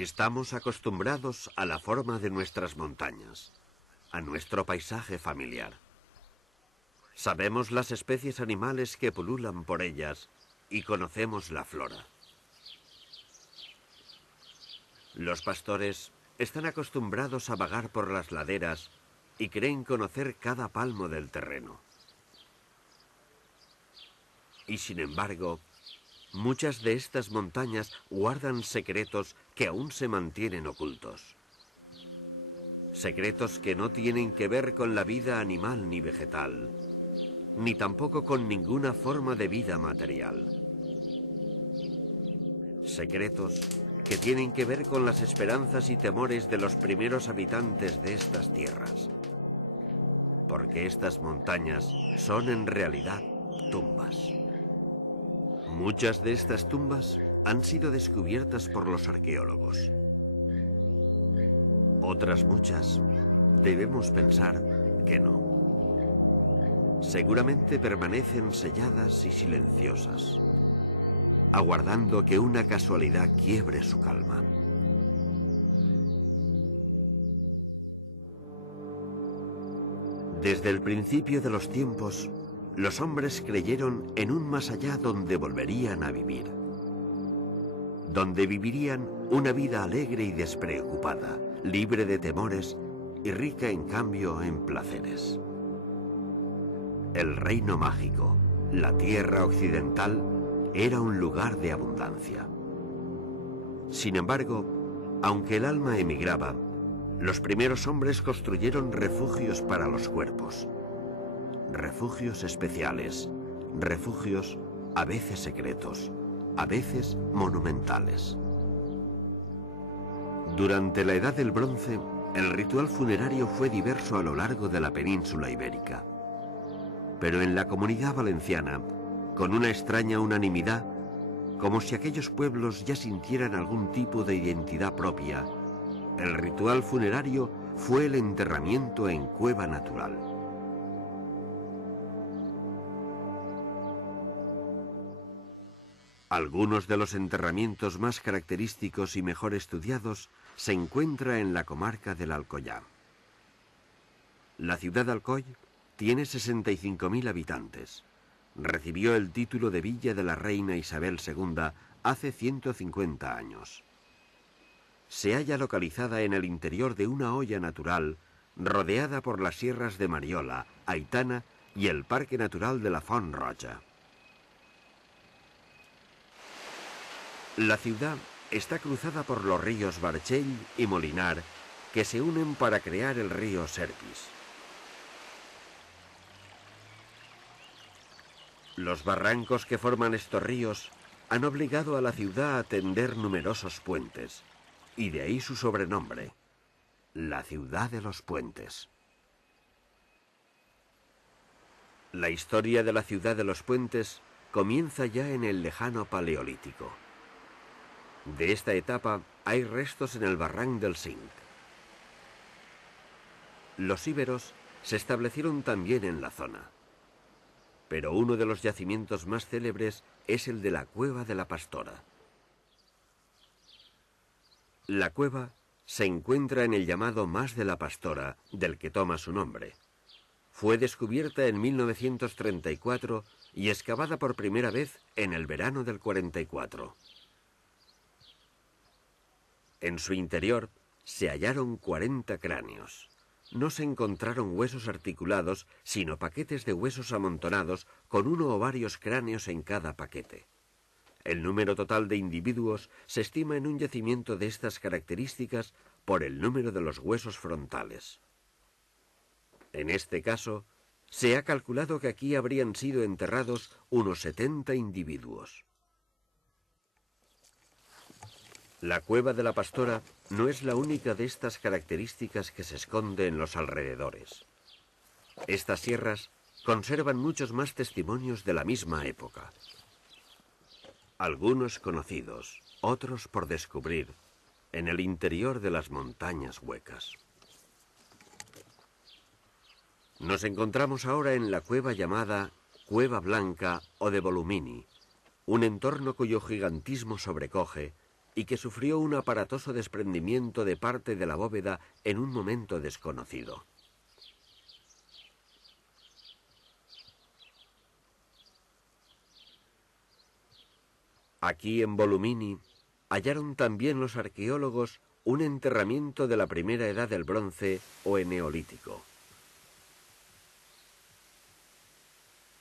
Estamos acostumbrados a la forma de nuestras montañas, a nuestro paisaje familiar. Sabemos las especies animales que pululan por ellas y conocemos la flora. Los pastores están acostumbrados a vagar por las laderas y creen conocer cada palmo del terreno. Y sin embargo, muchas de estas montañas guardan secretos que aún se mantienen ocultos. Secretos que no tienen que ver con la vida animal ni vegetal, ni tampoco con ninguna forma de vida material. Secretos que tienen que ver con las esperanzas y temores de los primeros habitantes de estas tierras. Porque estas montañas son en realidad tumbas. Muchas de estas tumbas han sido descubiertas por los arqueólogos. Otras muchas debemos pensar que no. Seguramente permanecen selladas y silenciosas, aguardando que una casualidad quiebre su calma. Desde el principio de los tiempos, los hombres creyeron en un más allá donde volverían a vivir, donde vivirían una vida alegre y despreocupada, libre de temores y rica en cambio en placeres. El reino mágico, la tierra occidental, era un lugar de abundancia. Sin embargo, aunque el alma emigraba, los primeros hombres construyeron refugios para los cuerpos. Refugios especiales, refugios a veces secretos, a veces monumentales. Durante la Edad del Bronce, el ritual funerario fue diverso a lo largo de la península ibérica. Pero en la Comunidad Valenciana, con una extraña unanimidad, como si aquellos pueblos ya sintieran algún tipo de identidad propia, el ritual funerario fue el enterramiento en cueva natural. Algunos de los enterramientos más característicos y mejor estudiados se encuentran en la comarca del Alcoyá. La ciudad de Alcoy tiene 65.000 habitantes. Recibió el título de villa de la reina Isabel II hace 150 años. Se halla localizada en el interior de una hoya natural, rodeada por las sierras de Mariola, Aitana y el Parque Natural de la Font Roja. La ciudad está cruzada por los ríos Barchell y Molinar, que se unen para crear el río Serpis. Los barrancos que forman estos ríos han obligado a la ciudad a tender numerosos puentes, y de ahí su sobrenombre, la ciudad de los puentes. La historia de la ciudad de los puentes comienza ya en el lejano Paleolítico. De esta etapa hay restos en el barranc del Cinc. Los íberos se establecieron también en la zona, pero uno de los yacimientos más célebres es el de la Cueva de la Pastora. La cueva se encuentra en el llamado Mas de la Pastora, del que toma su nombre. Fue descubierta en 1934 y excavada por primera vez en el verano del 44. En su interior se hallaron 40 cráneos. No se encontraron huesos articulados, sino paquetes de huesos amontonados con uno o varios cráneos en cada paquete. El número total de individuos se estima en un yacimiento de estas características por el número de los huesos frontales. En este caso, se ha calculado que aquí habrían sido enterrados unos 70 individuos. La Cueva de la Pastora no es la única de estas características que se esconde en los alrededores. Estas sierras conservan muchos más testimonios de la misma época. Algunos conocidos, otros por descubrir, en el interior de las montañas huecas. Nos encontramos ahora en la cueva llamada Cueva Blanca o de Volumini, un entorno cuyo gigantismo sobrecoge y que sufrió un aparatoso desprendimiento de parte de la bóveda en un momento desconocido. Aquí en Volumini hallaron también los arqueólogos un enterramiento de la primera edad del bronce o eneolítico.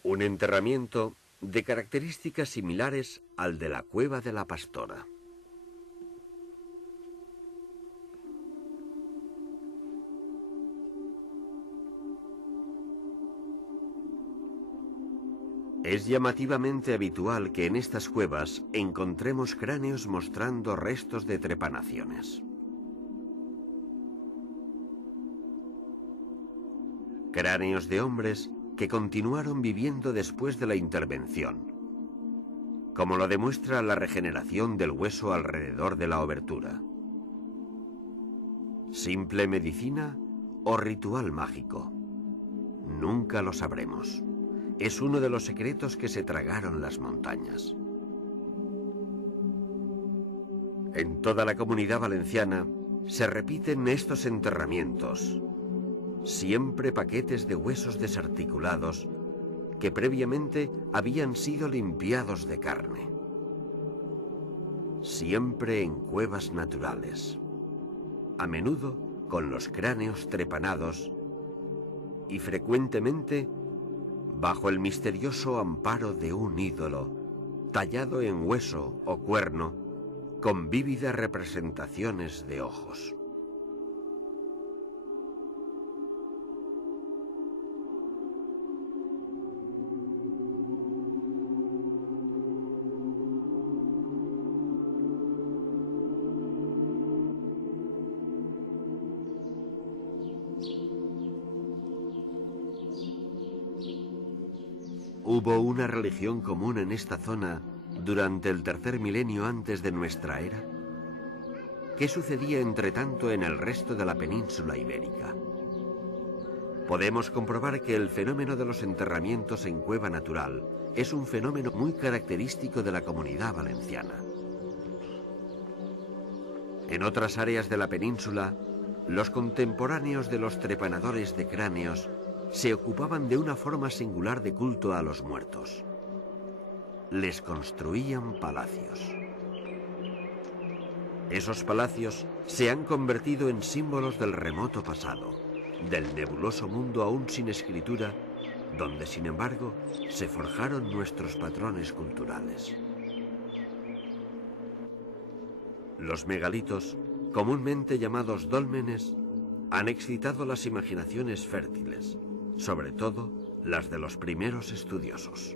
Un enterramiento de características similares al de la Cueva de la Pastora. Es llamativamente habitual que en estas cuevas encontremos cráneos mostrando restos de trepanaciones. Cráneos de hombres que continuaron viviendo después de la intervención, como lo demuestra la regeneración del hueso alrededor de la obertura. ¿Simple medicina o ritual mágico? Nunca lo sabremos. Es uno de los secretos que se tragaron las montañas. En toda la Comunidad Valenciana se repiten estos enterramientos, siempre paquetes de huesos desarticulados que previamente habían sido limpiados de carne. Siempre en cuevas naturales, a menudo con los cráneos trepanados y frecuentemente bajo el misterioso amparo de un ídolo, tallado en hueso o cuerno, con vívidas representaciones de ojos. ¿Hubo una religión común en esta zona durante el tercer milenio antes de nuestra era? ¿Qué sucedía entre tanto en el resto de la península ibérica? Podemos comprobar que el fenómeno de los enterramientos en cueva natural es un fenómeno muy característico de la Comunidad Valenciana. En otras áreas de la península, los contemporáneos de los trepanadores de cráneos se ocupaban de una forma singular de culto a los muertos. Les construían palacios. Esos palacios se han convertido en símbolos del remoto pasado, del nebuloso mundo aún sin escritura, donde sin embargo se forjaron nuestros patrones culturales. Los megalitos, comúnmente llamados dólmenes, han excitado las imaginaciones fértiles, sobre todo las de los primeros estudiosos.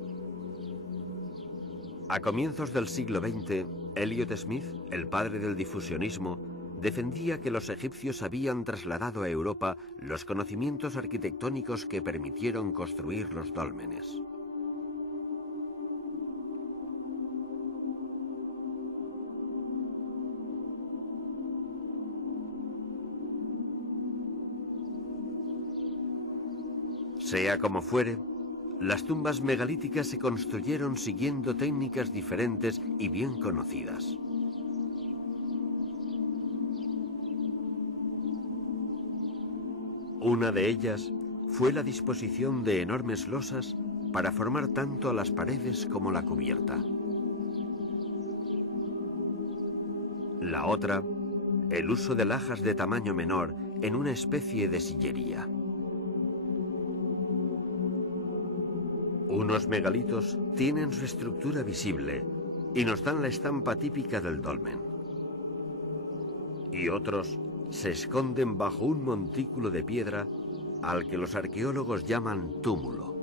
A comienzos del siglo XX, Elliot Smith, el padre del difusionismo, defendía que los egipcios habían trasladado a Europa los conocimientos arquitectónicos que permitieron construir los dólmenes. Sea como fuere, las tumbas megalíticas se construyeron siguiendo técnicas diferentes y bien conocidas. Una de ellas fue la disposición de enormes losas para formar tanto las paredes como la cubierta. La otra, el uso de lajas de tamaño menor en una especie de sillería. Unos megalitos tienen su estructura visible y nos dan la estampa típica del dolmen. Y otros se esconden bajo un montículo de piedra al que los arqueólogos llaman túmulo.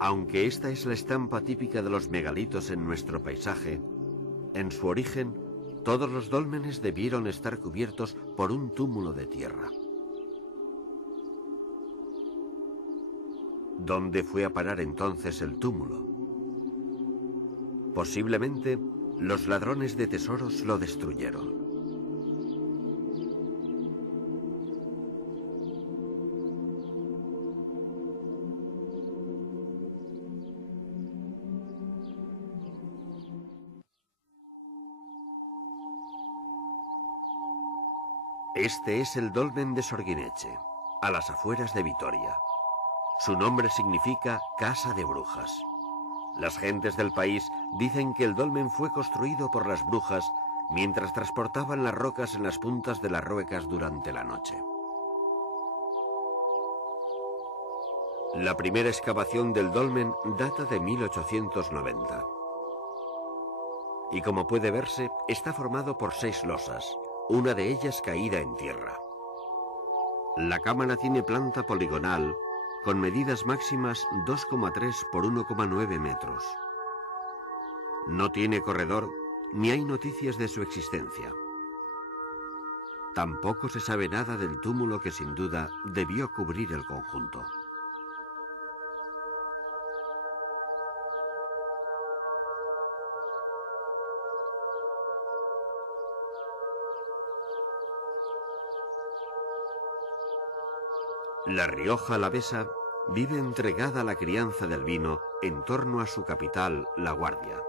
Aunque esta es la estampa típica de los megalitos en nuestro paisaje, en su origen todos los dólmenes debieron estar cubiertos por un túmulo de tierra. ¿Dónde fue a parar entonces el túmulo? Posiblemente los ladrones de tesoros lo destruyeron. Este es el dolmen de Sorguineche, a las afueras de Vitoria. Su nombre significa casa de brujas. Las gentes del país dicen que el dolmen fue construido por las brujas mientras transportaban las rocas en las puntas de las ruecas durante la noche. La primera excavación del dolmen data de 1890. Y como puede verse, está formado por 6 losas, una de ellas caída en tierra. La cámara tiene planta poligonal con medidas máximas 2,3 por 1,9 metros. No tiene corredor ni hay noticias de su existencia. Tampoco se sabe nada del túmulo que sin duda debió cubrir el conjunto. La Rioja Alavesa vive entregada a la crianza del vino en torno a su capital, La Guardia.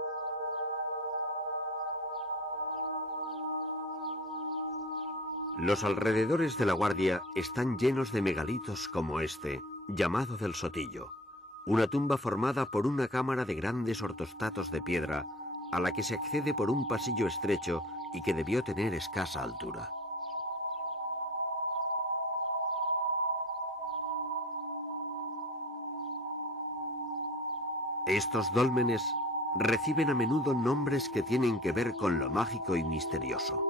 Los alrededores de La Guardia están llenos de megalitos como este, llamado del Sotillo, una tumba formada por una cámara de grandes ortostatos de piedra a la que se accede por un pasillo estrecho y que debió tener escasa altura. Estos dólmenes reciben a menudo nombres que tienen que ver con lo mágico y misterioso.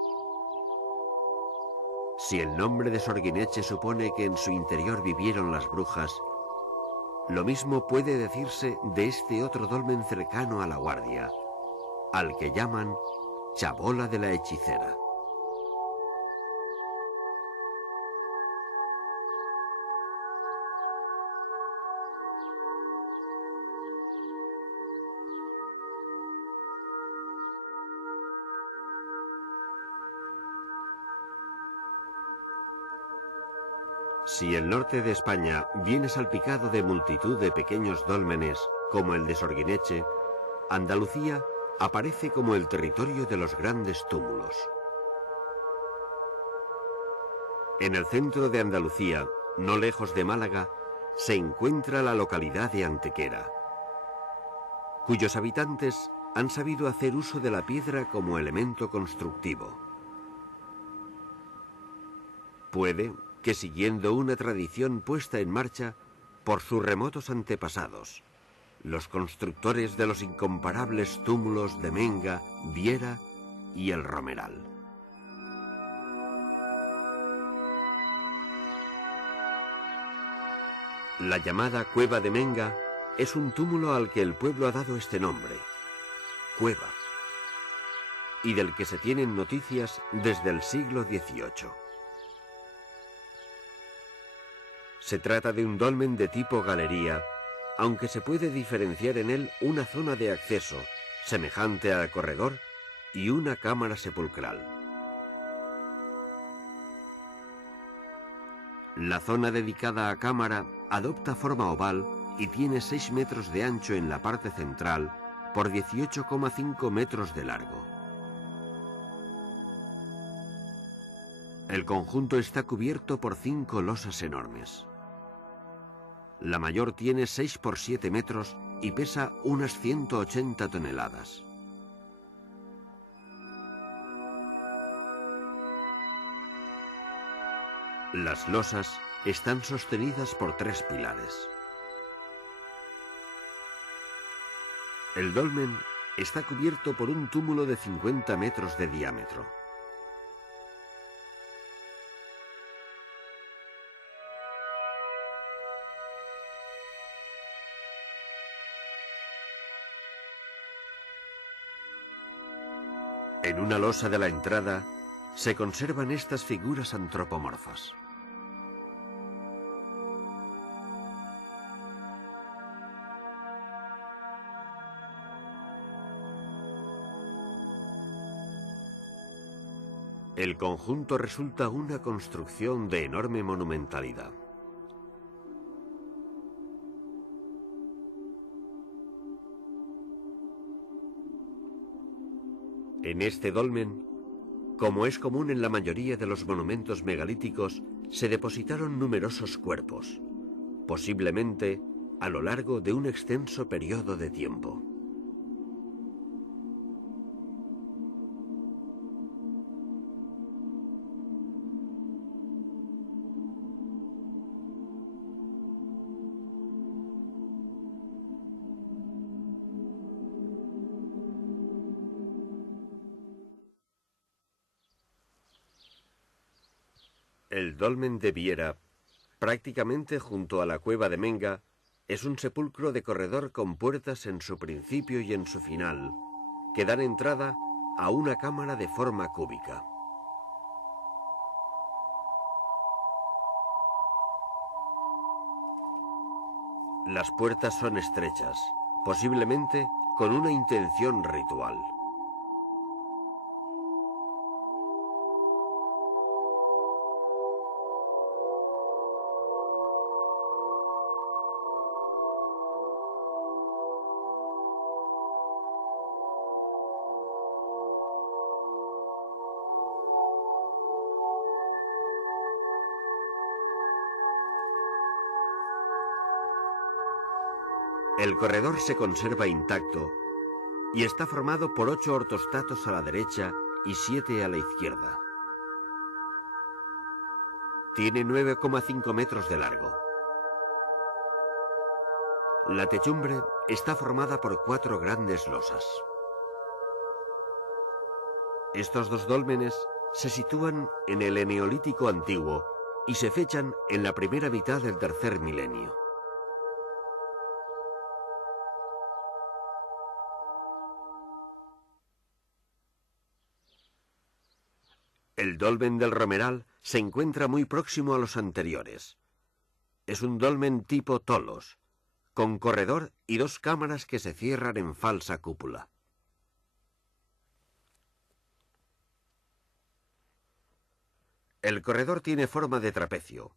Si el nombre de Sorguineche supone que en su interior vivieron las brujas, lo mismo puede decirse de este otro dolmen cercano a La Guardia, al que llaman Chabola de la Hechicera. Si el norte de España viene salpicado de multitud de pequeños dólmenes, como el de Sorguineche, Andalucía aparece como el territorio de los grandes túmulos. En el centro de Andalucía, no lejos de Málaga, se encuentra la localidad de Antequera, cuyos habitantes han sabido hacer uso de la piedra como elemento constructivo. Puede que siguiendo una tradición puesta en marcha por sus remotos antepasados, los constructores de los incomparables túmulos de Menga, Viera y El Romeral. La llamada Cueva de Menga es un túmulo al que el pueblo ha dado este nombre, cueva, y del que se tienen noticias desde el siglo XVIII. Se trata de un dolmen de tipo galería, aunque se puede diferenciar en él una zona de acceso, semejante al corredor, y una cámara sepulcral. La zona dedicada a cámara adopta forma oval y tiene 6 metros de ancho en la parte central por 18,5 metros de largo. El conjunto está cubierto por 5 losas enormes. La mayor tiene 6 por 7 metros y pesa unas 180 toneladas. Las losas están sostenidas por 3 pilares. El dolmen está cubierto por un túmulo de 50 metros de diámetro. En una losa de la entrada se conservan estas figuras antropomorfas. El conjunto resulta una construcción de enorme monumentalidad. En este dolmen, como es común en la mayoría de los monumentos megalíticos, se depositaron numerosos cuerpos, posiblemente a lo largo de un extenso periodo de tiempo. El dolmen de Viera, prácticamente junto a la cueva de Menga, es un sepulcro de corredor con puertas en su principio y en su final, que dan entrada a una cámara de forma cúbica. Las puertas son estrechas, posiblemente con una intención ritual. El corredor se conserva intacto y está formado por 8 ortostatos a la derecha y 7 a la izquierda. Tiene 9,5 metros de largo. La techumbre está formada por 4 grandes losas. Estos 2 dólmenes se sitúan en el Eneolítico antiguo y se fechan en la primera mitad del tercer milenio. El dolmen del Romeral se encuentra muy próximo a los anteriores. Es un dolmen tipo tolos, con corredor y 2 cámaras que se cierran en falsa cúpula. El corredor tiene forma de trapecio.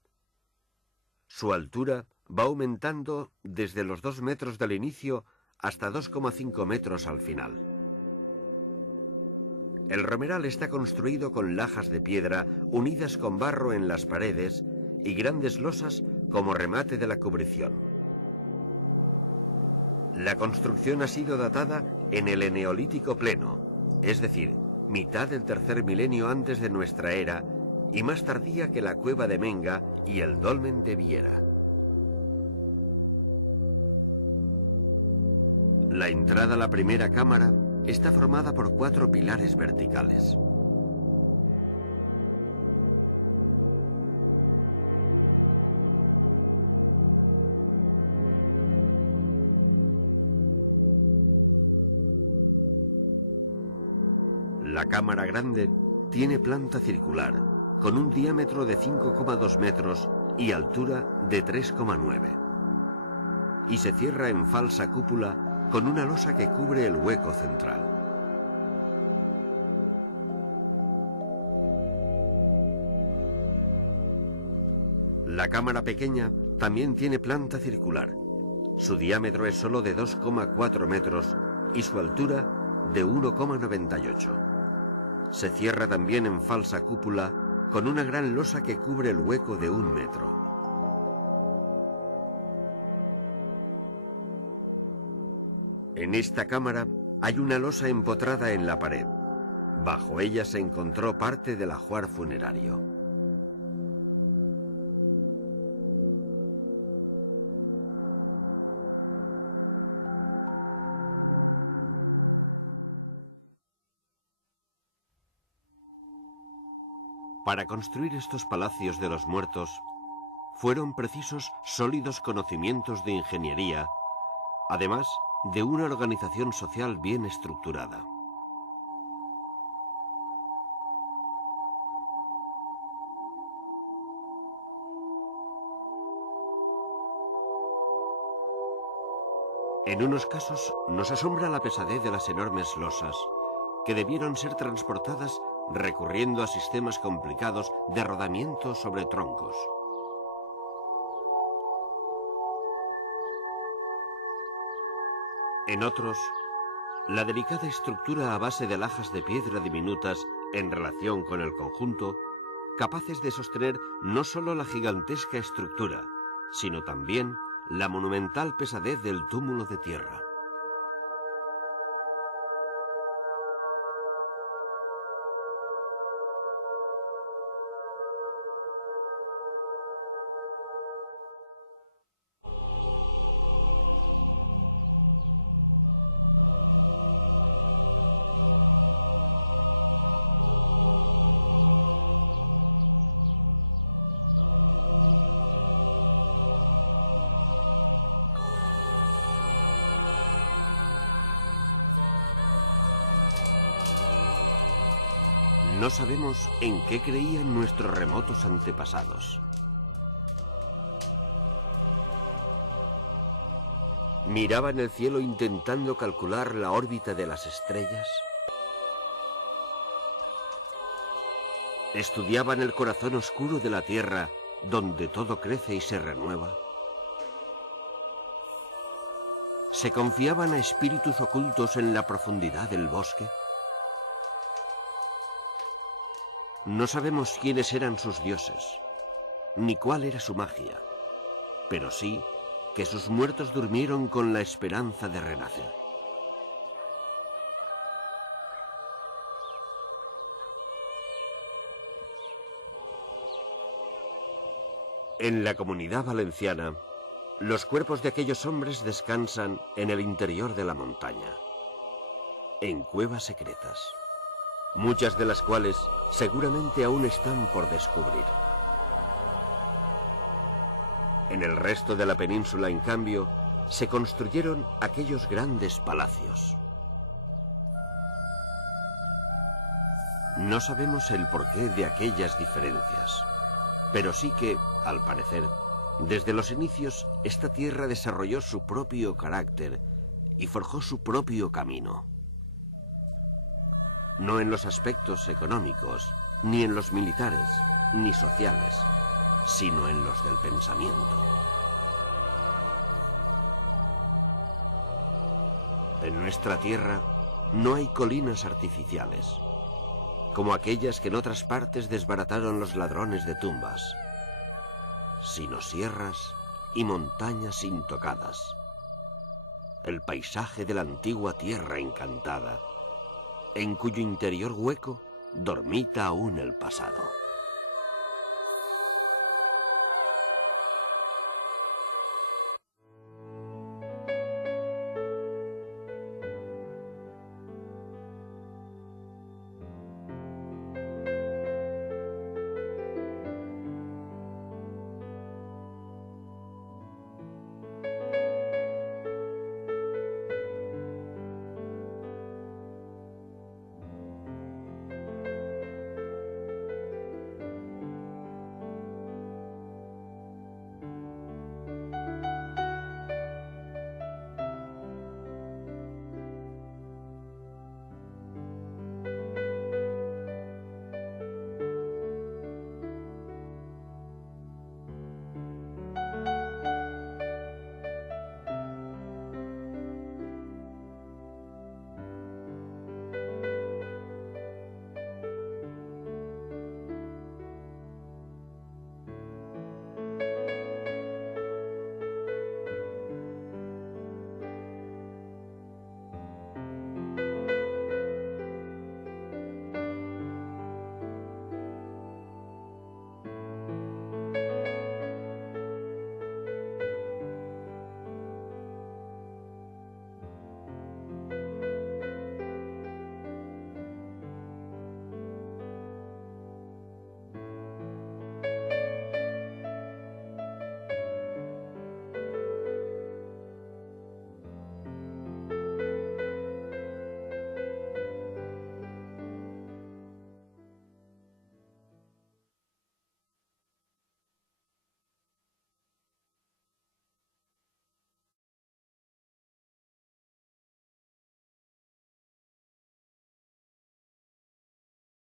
Su altura va aumentando desde los 2 metros del inicio hasta 2,5 metros al final. El romeral está construido con lajas de piedra unidas con barro en las paredes y grandes losas como remate de la cubrición. La construcción ha sido datada en el Eneolítico pleno, es decir, mitad del tercer milenio antes de nuestra era y más tardía que la cueva de Menga y el dolmen de Viera. La entrada a la primera cámara está formada por 4 pilares verticales. La cámara grande tiene planta circular, con un diámetro de 5,2 metros y altura de 3,9. Y se cierra en falsa cúpula con una losa que cubre el hueco central. La cámara pequeña también tiene planta circular. Su diámetro es solo de 2,4 metros y su altura de 1,98. Se cierra también en falsa cúpula con una gran losa que cubre el hueco de 1 metro. En esta cámara hay una losa empotrada en la pared. Bajo ella se encontró parte del ajuar funerario. Para construir estos palacios de los muertos, fueron precisos sólidos conocimientos de ingeniería, además de una organización social bien estructurada. En unos casos nos asombra la pesadez de las enormes losas, que debieron ser transportadas recurriendo a sistemas complicados de rodamiento sobre troncos. En otros, la delicada estructura a base de lajas de piedra diminutas en relación con el conjunto, capaces de sostener no solo la gigantesca estructura, sino también la monumental pesadez del túmulo de tierra. No sabemos en qué creían nuestros remotos antepasados. ¿Miraban el cielo intentando calcular la órbita de las estrellas? ¿Estudiaban el corazón oscuro de la tierra, donde todo crece y se renueva? ¿Se confiaban a espíritus ocultos en la profundidad del bosque? No sabemos quiénes eran sus dioses, ni cuál era su magia, pero sí que sus muertos durmieron con la esperanza de renacer. En la Comunidad Valenciana, los cuerpos de aquellos hombres descansan en el interior de la montaña, en cuevas secretas, muchas de las cuales seguramente aún están por descubrir. En el resto de la península, en cambio, se construyeron aquellos grandes palacios. No sabemos el porqué de aquellas diferencias, pero sí que, al parecer, desde los inicios, esta tierra desarrolló su propio carácter y forjó su propio camino. No en los aspectos económicos, ni en los militares, ni sociales, sino en los del pensamiento. En nuestra tierra no hay colinas artificiales, como aquellas que en otras partes desbarataron los ladrones de tumbas, sino sierras y montañas intocadas, el paisaje de la antigua tierra encantada, en cuyo interior hueco dormita aún el pasado.